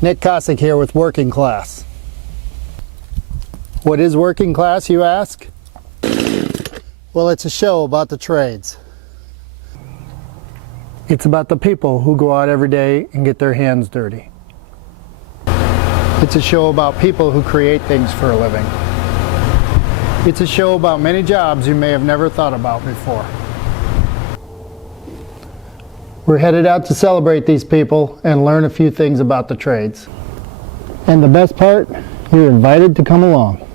Nick Kosick here with Working Class. What is Working Class, you ask? Well, it's a show about the trades. It's about the people who go out every day and get their hands dirty. It's a show about people who create things for a living. It's a show about many jobs you may have never thought about before. We're headed out to celebrate these people and learn a few things about the trades. And the best part, you're invited to come along.